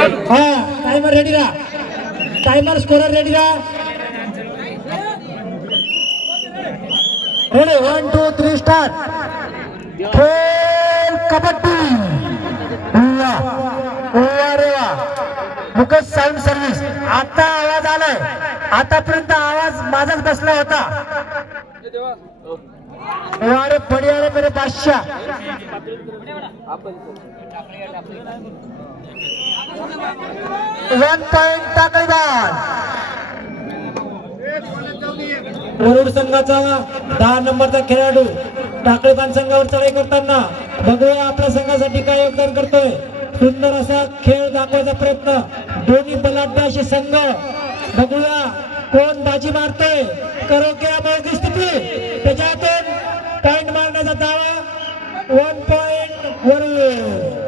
हा timer ready राहा, timer scorer ready राहा. Ready 1 2 3 start. खेळ कबड्डी. अरे वा मुकेश साऊंड सर्व्हिस. आता आवाज आलाय, आतापर्यंत आवाज माझाच बसला होता. अरे बढिया रे मेरे बादशाह. 1 पॉइंट टाकळीबान. वरुड संघाचा 10 नंबरचा खेळाडू टाकळीबान संघावर चढाई करताना बघूया आपल्या संघासाठी काय योगदान करतोय. सुंदर असा खेळ दाखवायचा प्रयत्न दोन्ही बलाढ्य असे संघ. बघूया कोण बाजी मारतोय. करो क्या मोठी स्थिती, त्याच्यातून पॉइंट मारण्याचा दावा. 1 पॉइंट वरुड.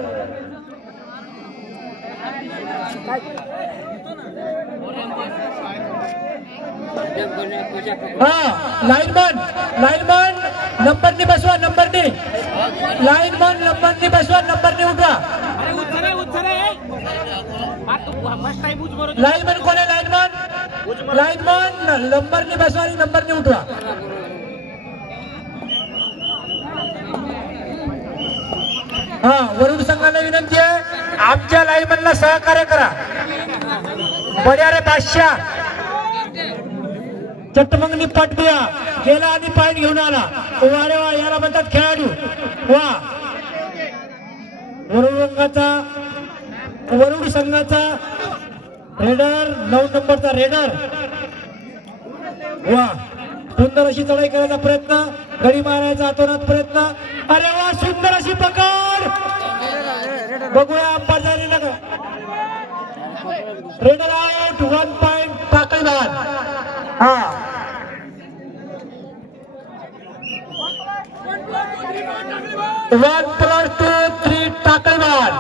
लाईनमन नंबरनी बसवा, नंबरनी लाईनमन नंबरनी बसवा, नंबरनी उठवा. लाईनमन कोण आहे? लाईनमन नंबरनी बसवा आणि नंबरनी उठवा. हा वरुड संघाला विनंती आहे आमच्या लाईनमनला सहकार्य करा. बड्या रे बादशाह. चटमंगनी पटबिया गेला आणि पॉइंट घेऊन आला. वारे वा याला म्हणतात खेळाडू. वा वरुड संघाचा रेडर 9 नंबरचा रेडर. वा सुंदर अशी चढाई करायचा प्रयत्न, गडी मारायचा अतोनात प्रयत्न. अरे वा सुंदर अशी पकड. बघूया अंपायर झाली ना. Raider out. 1 पॉइंट टाकळीबान. हा 1 + 2 3 टाकळीबान.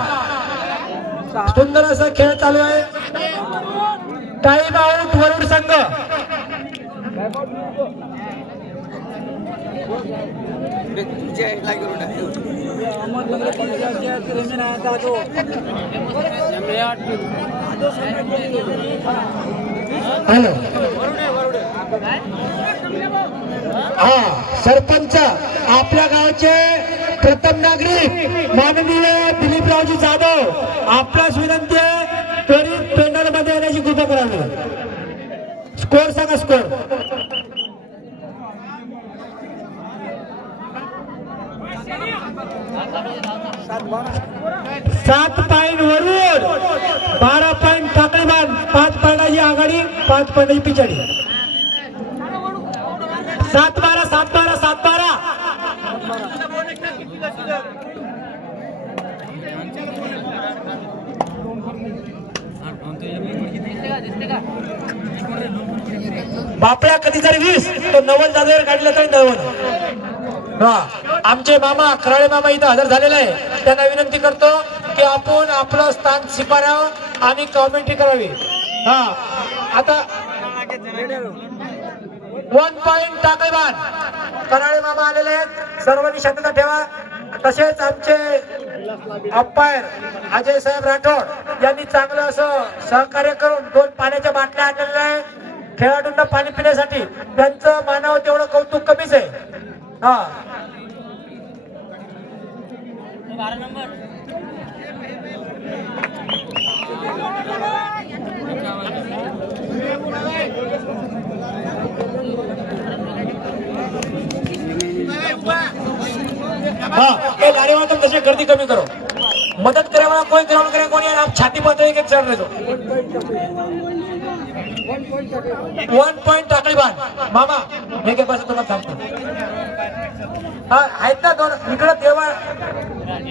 सुंदर असा खेळ चालू आहे. टाइम आउट वरुड संघ. हॅलो हा सरपंच आपल्या गावचे प्रथम नागरिक माननीय दिलीपरावजी जाधव आपल्यास विनंती आहे त्वरित पेंडल मध्ये येण्याची कृपा करावी. स्कोर सांगा. Score 7 point Warud, 12 point Takalibhan. 5 पॉइंटाची आघाडी, 5 पॉइंटाची पिछाडी. 7-12 7-12 7-12. बापड्या कधी जरी 20 तो 90 जागेवर काढलं तरी 90. हा आमचे मामा कराळे मामा इथं हजर झालेले आहे. त्यांना विनंती करतो की आपण आपलं स्थान स्वीकारावं आणि कॉमेंट्री करावी. हा आता 1 पॉइंट टाकळीबान. कराळे मामा आलेले आहेत, सर्वांनी शांतता ठेवा. तसेच आमचे अंपायर अजय साहेब राठोड यांनी चांगलं असं सहकार्य करून 2 पाण्याच्या बाटल्या आणलेल्या आहे खेळाडूंना पाणी पिण्यासाठी. त्यांचं मानावं तेवढं कौतुक कमीच आहे. हा 12 नंबर. हाँ गाड़ी वाला तुम तसे गर्दी कमी करो. मदद करे वाला कोई ग्राउंड करे कोणी आणि आप छाती पातळी एक चढ रहे. 1 पॉइंट टाकळीबान. मामा हे काय बस तुला सांगतो. हा आहेत ना 2 इकडे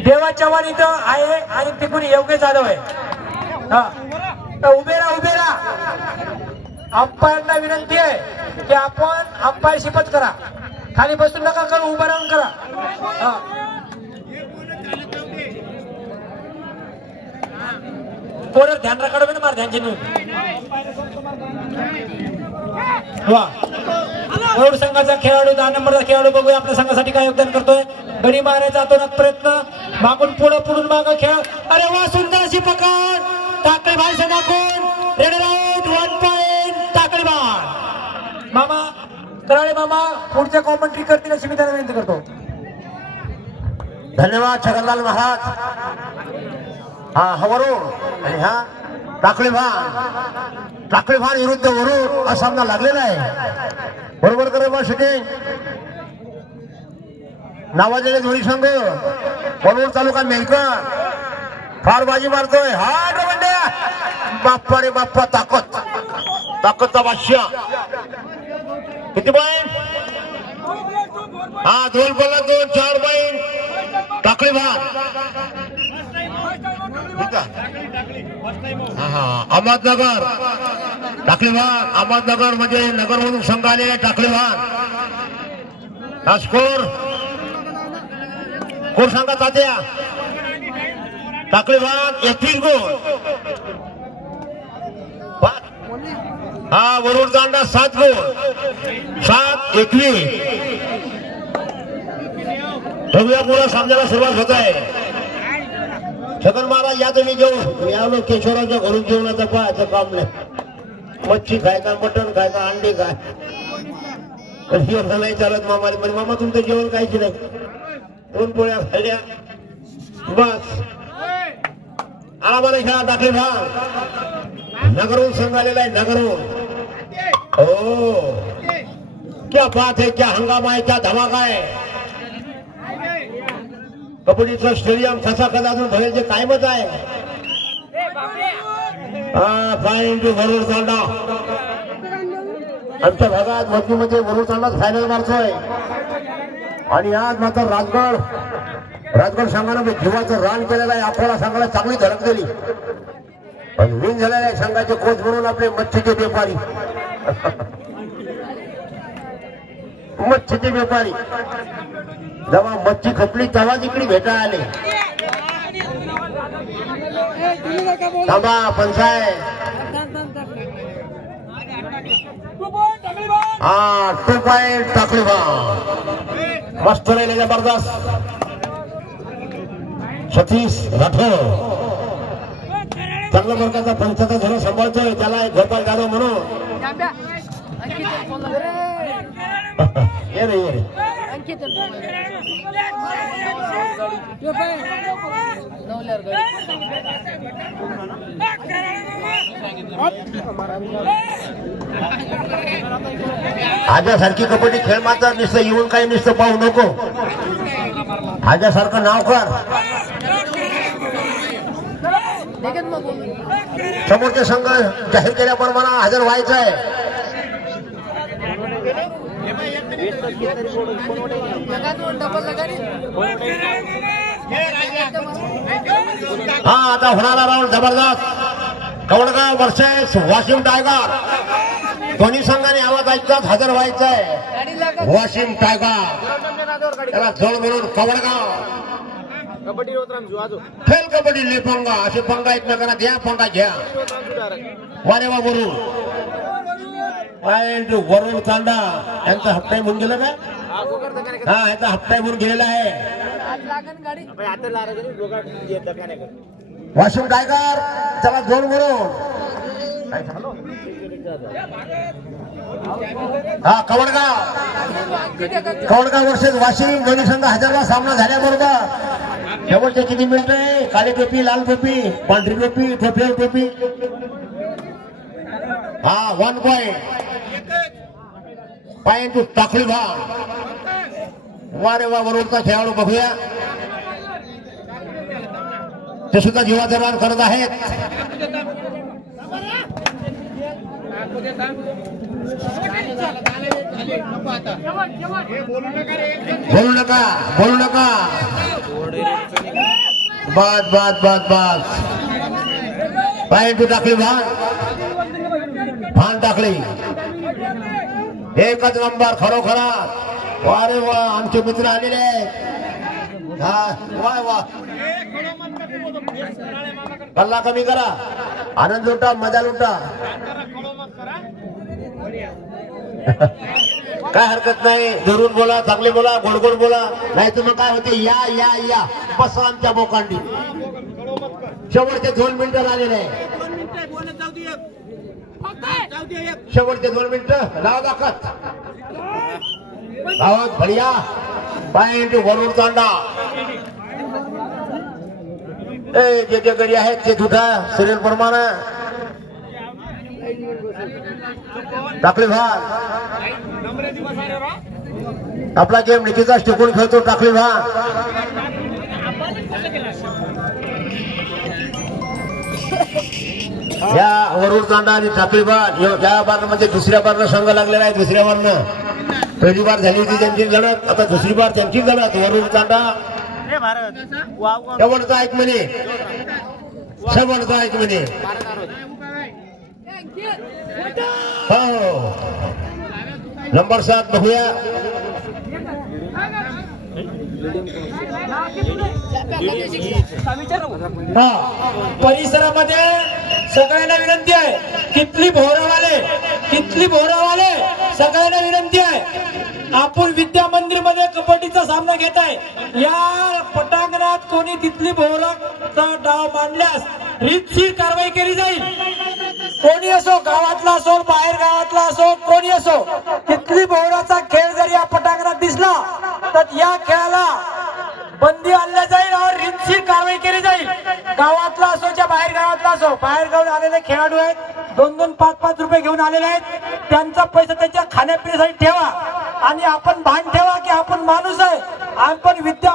देवा चव्हाण इथं आहे आणि तिकडून योग्य जाधव आहे. हा उभे राहा. अंपायरना विनंती आहे की आपण अंपायर शिपत करा. खाली बसून नका करू, उभं राहून करा. हा पोरं ध्यान राखाडो ना मार ध्यान नेऊन. वा वरुड संघाचा खेळाडू 10 नंबरचा खेळाडू. बघूया आपल्या संघासाठी काय योगदान करतोय. गडी मारायचा अतोनात प्रयत्न, मागून पुढून मागं खेळ. अरे वा सुंदर अशी पकड. टाकळी भान संघाकडून रेडर आउट 1 पॉइंट टाकळी भान. मामा कराळे मामा पुढच्या कॉमेंट्री करतील अशी मी त्यांना विनंती करतो. धन्यवाद छगनलाल महाराज. हा वरुण आणि हा टाकळी भान विरुद्ध वरुण हा सामना लागलेला आहे. बरोबर करे बा शूटिंग नावाजलेले दोन्ही संघ. वरुण तालुका मेहकर फार बाजी मारतोय. हा डबंड्या बाप्पा रे बाप्पा ताकदचा बादशाह. किती पॉइंट? हा 2 बोला 2 4 पॉइंट टाकळी भान. अहमदनगर टाकळी भान. अहमदनगर म्हणजे नगरमधून संघ आलेले टाकळी भान. हा स्कोर सांगा तात्या. टाकळी भान 31 गोल. हा वरुड दांडा 7 गोल 7-21. बघूया पुढे सामन्याला सुरुवात होत आहे. छगन महाराज या तुम्ही जेवून मी आलो केशवरावच्या घरून जेवणाचं पाहायचं काम नाही. मच्छी खाय का मटण खाय का अंडे खाय नाही चालत. मामा म्हणजे मामा तुमचं जेवण काहीच नाही. 2 पोळ्या खाल्ल्या बस. आरामाने खेळा टाकले भान. नगरहून संघ आलेला आहे नगरहून. हो क्या बात है, क्या हंगामा है, क्या धमाका आहे. कबड्डीचं स्टेडियम कसा कदाचित भरेल कायमच आहे. हा फायनल वरुड तांडा आमच्या भागात मधीमध्ये वरुड तांडाच फायनल मारतोय. आणि आज मात्र राजगड संघाने जीवाचं रान केलेलं आहे. अकोला संघाला चांगली धडक दिली. पण विन झालेल्या आहे संघाचे कोच म्हणून आपले मच्छीचे व्यापारी. मच्छीचे व्यापारी जेव्हा मच्छी खपली तेव्हा इकडे भेटा आले. थांबा पंचायत. हा 2 पॉइंट टाकळी भान. मस्त राहिले जबरदस्त. सतीश राठोड चांगल्या प्रकारचा पंचाचा झरा सांभाळतोय. त्याला एक गोपाल जाधव म्हणून ये रे आज्यासारखी कबड्डी खेळ मात्र नुसतं येऊन काही नुसतं पाहू नको. आज्यासारखं नाव कर. समोरचे संघ जाहीर केल्याप्रमाणे हजर व्हायचं आहे. हा आता होणारा राऊंड जबरदस्त. कवडगाव वर्सेस वाशिम टायगर. दोन्ही संघाने आवाज ऐकतात हजर व्हायचं आहे. वाशिम टायगर त्याला जोड म्हणून कवडगाव खेळ कबड्डी ले पंगा असे पंगा एकमेकांना द्या पंगा घ्या. वारेवा वरुण पॉइंट वरुण तांडा यांचा हप्ता म्हणून गेला का? हा याचा हप्ता म्हणून गेलेला आहे. वाशिम टायगर त्याला जोड म्हणून हा कवडगाव वर्सेस वाशिम दोन्ही संघ हजारला सामना झाल्याबरोबर शेवटचे किती मिनिटं आहे? काळी टोपी लाल टोपी पांढरी टोपी ठोपेल टोपी. हा 1 पॉइंट टाकळी भान. वारे वा वरुडचा खेळाडू बघूया. ते सुद्धा जीवाचं रान करत आहेत. बोलू नका बस पॉइंट टाकळी भान टाकळी. एकच नंबर खरोखरा. वारे वा आमचे मित्र आलेले आहेत. वा कल्ला कमी करा. आनंद लुटा मजा लुटा. काय हरकत नाही. धरून बोला चांगले बोला गोड बोला. नाही तर मग काय होते या बसा आमच्या बोकांडी. शेवटचे 2 मिनिटं आलेले आहे. शेवटचे 2 मिनिटं लावा दाखत धावत बढिया पॉइंट वरुण तांडा जे जे गडी आहेत ते तुझा सिरियल प्रमाणे टाकले भाग आपला गेम निकीचाच टिकून खेळतो टाकले भाग या वरुण तांडा आणि टाकली बार या बार म्हणजे दुसऱ्या बारनं संघ लागलेला आहे दुसऱ्या बारनं पहिली बार झाली होती त्यांची लढत आता दुसरी बार त्यांची लढत वरुण तांडा शेवटचा 1 मिनिट शेवटचा 1 मिनिट हो नंबर 7 बघूया परिसरामध्ये सगळ्यांना विनंती आहे कितली भोरावाले सगळ्यांना विनंती आहे आपण विद्या मंदिर मध्ये कबड्डीचा सामना घेत आहे या पटांगणात कोणी तिथली भोराचा डाव मांडल्यास रीतशीर कारवाई केली जाईल कोणी असो गावातला असो बाहेर गावातला असो कोणी असो तिथली भोराचा खेळ जर या पटांगणात दिसला तर या खेळाला बंदी आणल्या जाईल और रीतशीर कारवाई केली जाईल गावातला असो या बाहेर गावातला असो बाहेर गावात आलेले खेळाडू आहेत 2-2, 5-5 रुपये घेऊन आलेले आहेत त्यांचा पैसा त्यांच्या खाण्यापिण्यासाठी ठेवा आणि आपण भान ठेवा की आपण माणूस आहे आपण विद्या